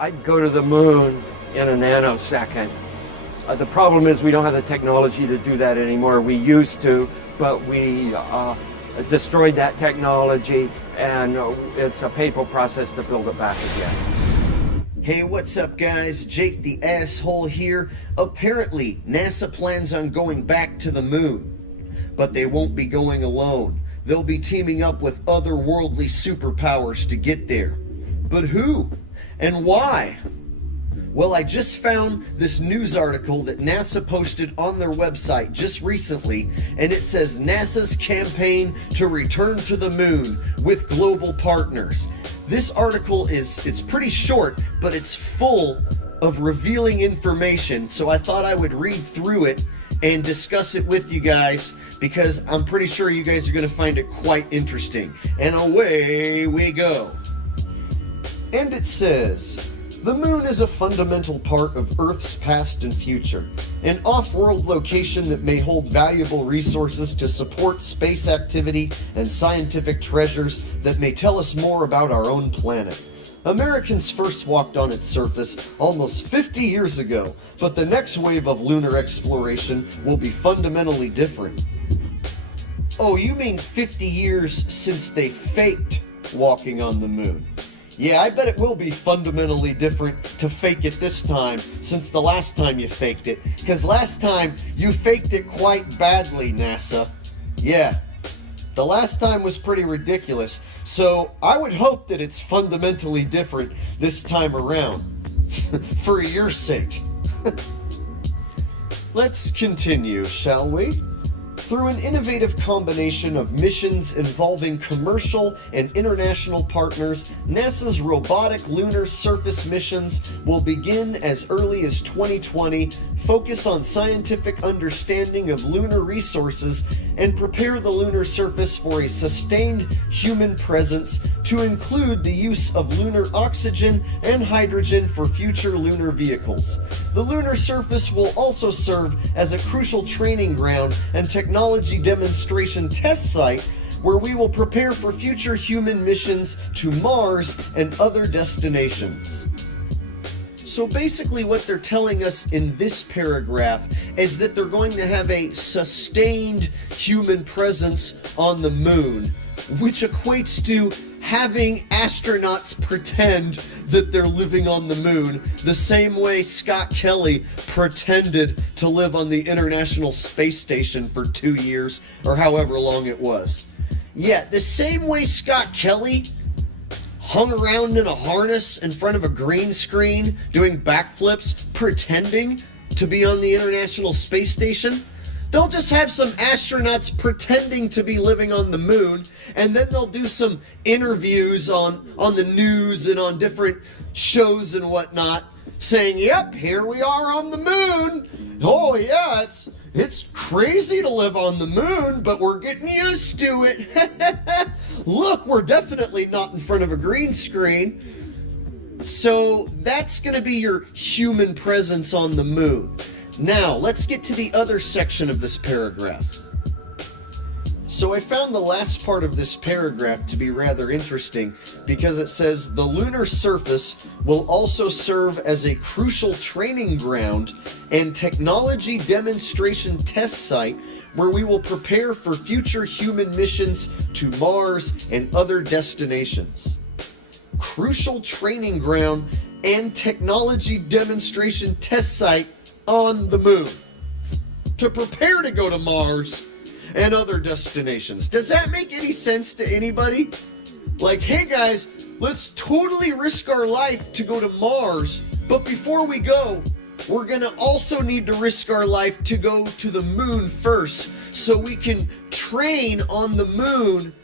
I'd go to the moon in a nanosecond. The problem is we don't have the technology to do that anymore. We used to, but we destroyed that technology, and it's a painful process to build it back again. Hey, what's up guys? Jake the Asshole here. Apparently, NASA plans on going back to the moon, but they won't be going alone. They'll be teaming up with otherworldly superpowers to get there. But who? And why? Well, I just found this news article that NASA posted on their website just recently, and it says NASA's campaign to return to the moon with global partners. This article it's pretty short, but it's full of revealing information, so I thought I would read through it and discuss it with you guys, because I'm pretty sure you guys are going to find it quite interesting. And away we go. And it says, the moon is a fundamental part of Earth's past and future, an off-world location that may hold valuable resources to support space activity and scientific treasures that may tell us more about our own planet. Americans first walked on its surface almost 50 years ago, but the next wave of lunar exploration will be fundamentally different. Oh, you mean 50 years since they faked walking on the moon? Yeah, I bet it will be fundamentally different to fake it this time, since the last time you faked it. Because last time, you faked it quite badly, NASA. Yeah, the last time was pretty ridiculous, so I would hope that it's fundamentally different this time around. For your sake. Let's continue, shall we? Through an innovative combination of missions involving commercial and international partners, NASA's robotic lunar surface missions will begin as early as 2020, focus on scientific understanding of lunar resources, and prepare the lunar surface for a sustained human presence, to include the use of lunar oxygen and hydrogen for future lunar vehicles. The lunar surface will also serve as a crucial training ground and technology demonstration test site where we will prepare for future human missions to Mars and other destinations. So basically what they're telling us in this paragraph is that they're going to have a sustained human presence on the moon, which equates to having astronauts pretend that they're living on the moon, the same way Scott Kelly pretended to live on the International Space Station for 2 years, or however long it was. Yeah, the same way Scott Kelly hung around in a harness in front of a green screen doing backflips, pretending to be on the International Space Station. They'll just have some astronauts pretending to be living on the moon, and then they'll do some interviews on the news and on different shows and whatnot, saying, yep, here we are on the moon. Oh yeah, it's crazy to live on the moon, but we're getting used to it. Look, we're definitely not in front of a green screen. So that's going to be your human presence on the moon. Now, let's get to the other section of this paragraph. So I found the last part of this paragraph to be rather interesting because it says the lunar surface will also serve as a crucial training ground and technology demonstration test site where we will prepare for future human missions to Mars and other destinations. Crucial training ground and technology demonstration test site on the moon to prepare to go to Mars and other destinations. Does that make any sense to anybody? Like, hey guys, let's totally risk our life to go to Mars, but before we go, we're gonna also need to risk our life to go to the moon first so we can train on the moon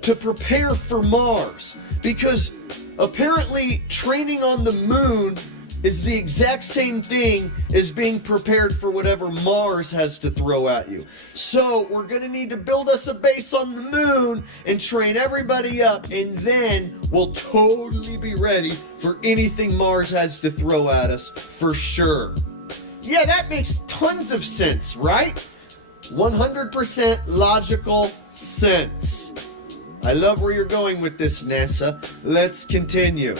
to prepare for Mars. Because apparently training on the moon is the exact same thing as being prepared for whatever Mars has to throw at you. So we're going to need to build us a base on the moon and train everybody up, and then we'll totally be ready for anything Mars has to throw at us for sure. Yeah, that makes tons of sense, right? 100% logical sense. I love where you're going with this, NASA. Let's continue.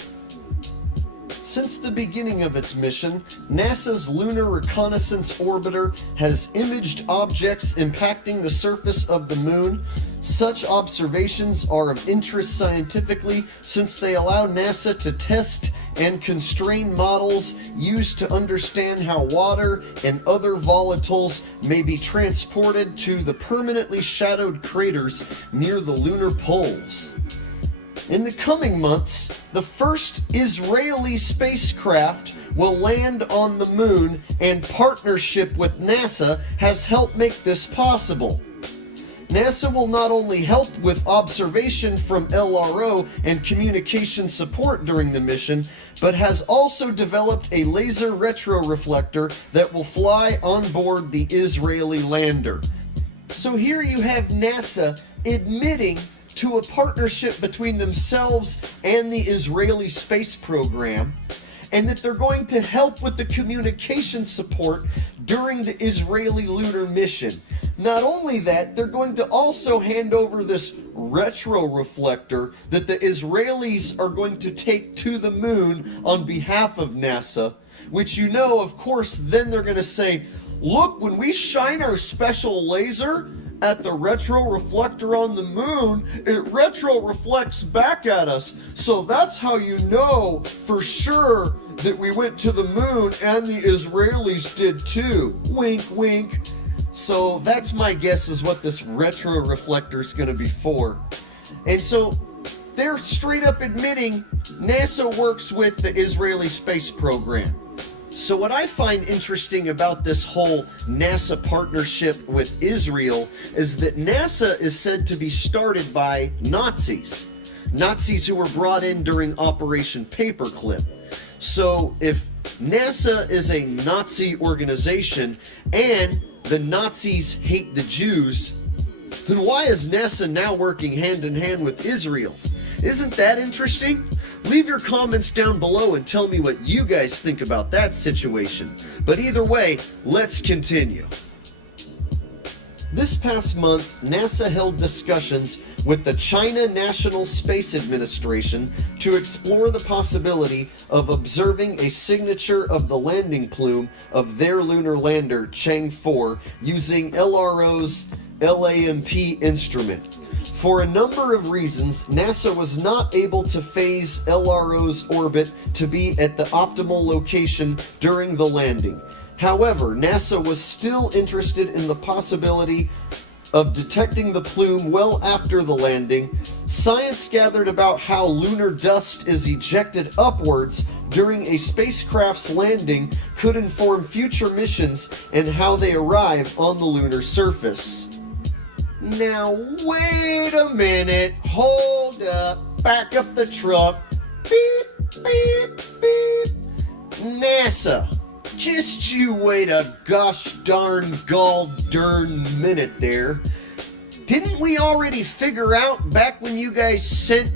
Since the beginning of its mission, NASA's Lunar Reconnaissance Orbiter has imaged objects impacting the surface of the moon. Such observations are of interest scientifically since they allow NASA to test and constrain models used to understand how water and other volatiles may be transported to the permanently shadowed craters near the lunar poles. In the coming months, the first Israeli spacecraft will land on the moon, and partnership with NASA has helped make this possible. NASA will not only help with observation from LRO and communication support during the mission, but has also developed a laser retroreflector that will fly on board the Israeli lander. So here you have NASA admitting to a partnership between themselves and the Israeli space program, and that they're going to help with the communication support during the Israeli lunar mission. Not only that, they're going to also hand over this retroreflector that the Israelis are going to take to the moon on behalf of NASA, which you know, of course, then they're going to say, look, when we shine our special laser at the retroreflector on the moon, it retroreflects back at us. So that's how you know for sure that we went to the moon, and the Israelis did too. Wink, wink. So that's my guess is what this retroreflector is going to be for. And so they're straight up admitting NASA works with the Israeli space program. So what I find interesting about this whole NASA partnership with Israel is that NASA is said to be started by Nazis. Nazis who were brought in during Operation Paperclip. So if NASA is a Nazi organization and the Nazis hate the Jews, then why is NASA now working hand in hand with Israel? Isn't that interesting? Leave your comments down below and tell me what you guys think about that situation. But either way, let's continue. This past month, NASA held discussions with the China National Space Administration to explore the possibility of observing a signature of the landing plume of their lunar lander, Chang'e 4, using LRO's LAMP instrument. For a number of reasons, NASA was not able to phase LRO's orbit to be at the optimal location during the landing. However, NASA was still interested in the possibility of detecting the plume well after the landing. Science gathered about how lunar dust is ejected upwards during a spacecraft's landing could inform future missions and how they arrive on the lunar surface. Now, wait a minute, hold up, back up the truck, beep, beep, beep. NASA, just you wait a gosh darn gall darn minute there. Didn't we already figure out back when you guys sent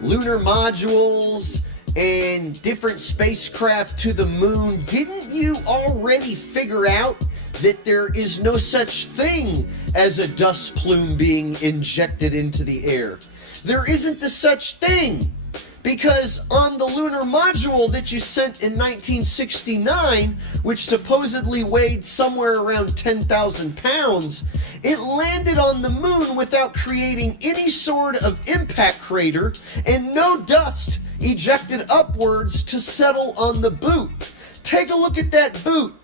lunar modules and different spacecraft to the moon, didn't you already figure out that there is no such thing as a dust plume being injected into the air? There isn't a such thing, because on the lunar module that you sent in 1969, which supposedly weighed somewhere around 10,000 pounds, it landed on the moon without creating any sort of impact crater and no dust ejected upwards to settle on the boot. Take a look at that boot.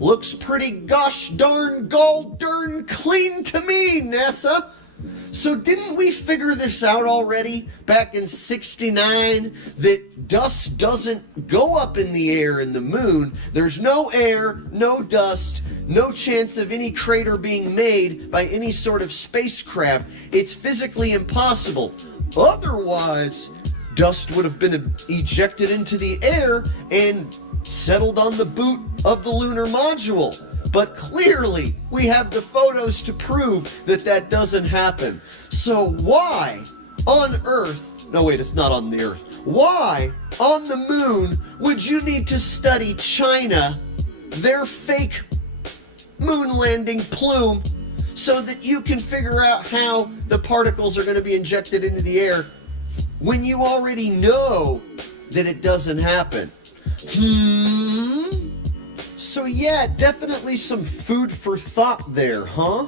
Looks pretty gosh darn gall darn clean to me, NASA. So didn't we figure this out already back in '69 that dust doesn't go up in the air in the moon? There's no air, no dust, no chance of any crater being made by any sort of spacecraft. It's physically impossible. Otherwise, dust would have been ejected into the air and settled on the boot of the lunar module. But clearly, we have the photos to prove that that doesn't happen. So why on Earth, no wait, it's not on the Earth, why on the moon would you need to study China, their fake moon landing plume, so that you can figure out how the particles are going to be injected into the air when you already know that it doesn't happen? So yeah, definitely some food for thought there, huh?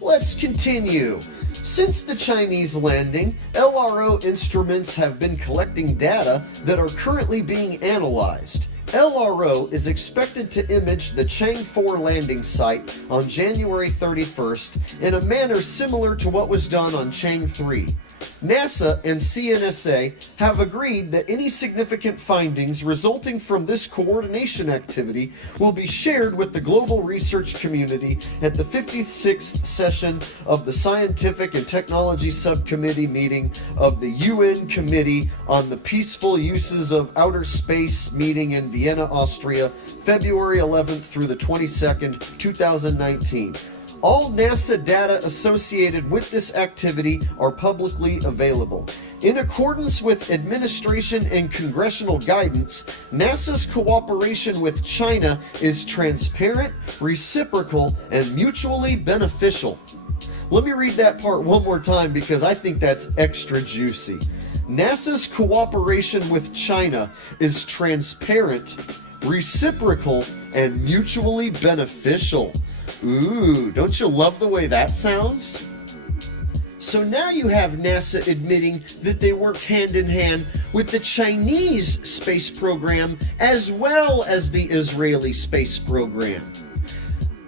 Let's continue. Since the Chinese landing, LRO instruments have been collecting data that are currently being analyzed. LRO is expected to image the Chang 4 landing site on January 31st in a manner similar to what was done on Chang 3. NASA and CNSA have agreed that any significant findings resulting from this coordination activity will be shared with the global research community at the 56th session of the Scientific and Technology Subcommittee meeting of the UN Committee on the Peaceful Uses of Outer Space meeting in Vienna, Austria, February 11th through the 22nd, 2019. All NASA data associated with this activity are publicly available. In accordance with administration and congressional guidance, NASA's cooperation with China is transparent, reciprocal, and mutually beneficial. Let me read that part one more time because I think that's extra juicy. NASA's cooperation with China is transparent, reciprocal, and mutually beneficial. Ooh, don't you love the way that sounds? So now you have NASA admitting that they work hand in hand with the Chinese space program as well as the Israeli space program.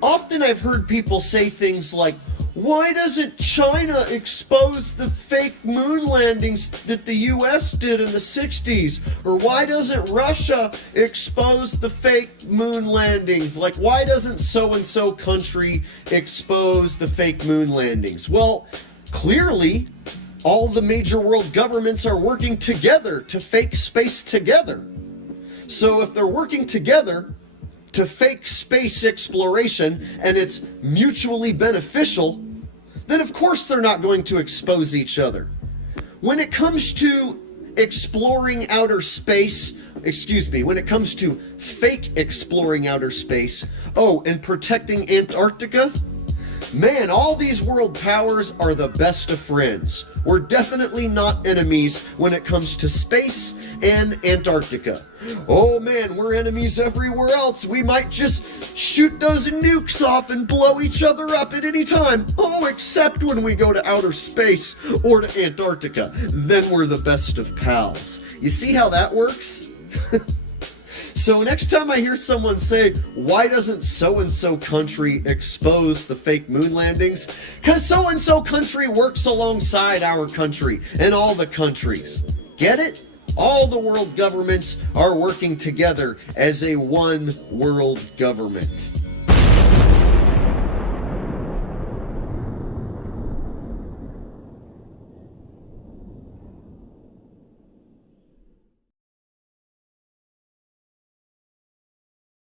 Often I've heard people say things like, why doesn't China expose the fake moon landings that the US did in the 60s? Or why doesn't Russia expose the fake moon landings? Like, why doesn't so-and-so country expose the fake moon landings? Well, clearly, all the major world governments are working together to fake space together. So if they're working together to fake space exploration and it's mutually beneficial, then of course they're not going to expose each other. When it comes to exploring outer space, when it comes to fake exploring outer space, and protecting Antarctica, man, all these world powers are the best of friends. We're definitely not enemies when it comes to space and Antarctica. Oh man, we're enemies everywhere else. We might just shoot those nukes off and blow each other up at any time. Oh, except when we go to outer space or to Antarctica. Then we're the best of pals. You see how that works? So next time I hear someone say, why doesn't so-and-so country expose the fake moon landings? Because so-and-so country works alongside our country and all the countries. Get it? All the world governments are working together as a one world government.